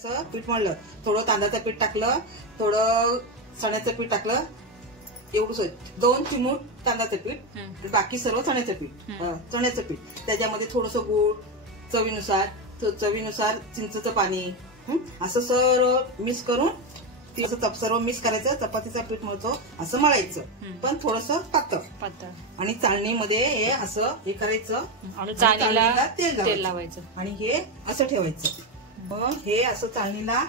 असं पीठ मळलं, थोडं तांदळाचं पीठ टाकलं, थोडं चण्याचं पीठ टाकलं, एवढंच 2 चिमूट तांदळाचं पीठ, बाकी सर्व चण्याचं पीठ. त्याच्यामध्ये थोडंसं गूळ, चवीनुसार चिंचेचं पाणी, असं सर्व मिक्स करून असं सर्व मिक्स करायचं. चपातीचं पीठ मळतो असं मळायचं, पण थोडंसं पातळ. आणि चाळणीमध्ये हे असं हे करायचं आणि चाळणीला तेल लावायचं आणि हे असं ठेवायचं. मग हे असं चाळणीला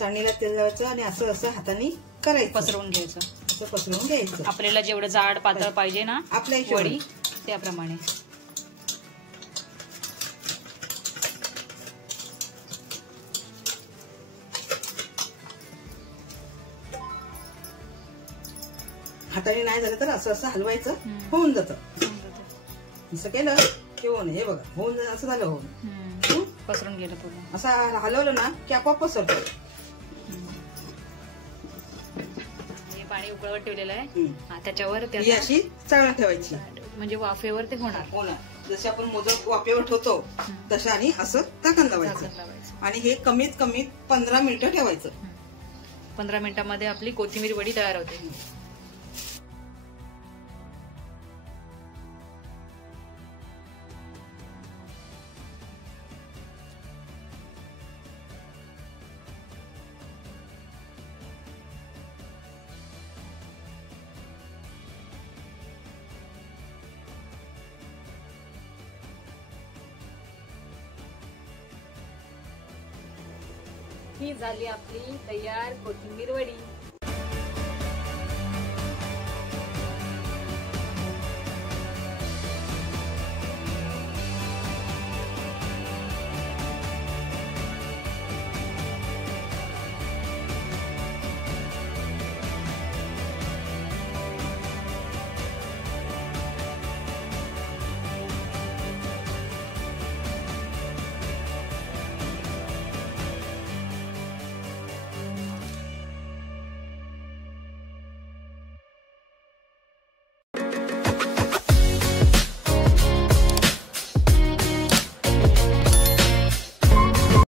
तेल लावायचं आणि असं असं हाताने करायचं, पसरवून घ्यायचं. असं पसरवून घ्यायचं. आपल्याला जेवढं जाड पातळ पाहिजे ना आपल्या वडी त्याप्रमाणे. हाताने नाही झालं तर असं असं हलवायचं, होऊन जातं. असं केलं की होऊन, हे बघा होऊन असं झालं, होऊन पसरून गेलं पूर्ण. असं हलवलं ना की आपोआप पसरतो. हे पाणी उकळवत ठेवलेलं आहे, त्याच्यावर ही अशी चाळण ठेवायची, म्हणजे वाफेवर ते होणार. जसे आपण मोदक वाफेवर ठेवतो तशा, आणि असं झाकण लावायचं आणि हे कमीत कमी 15 मिनिटं ठेवायचं. 15 मिनिटांमध्ये आपली कोथिंबीर वडी तयार होते. ही झाली आपली तयार कोथिंबीर वडी.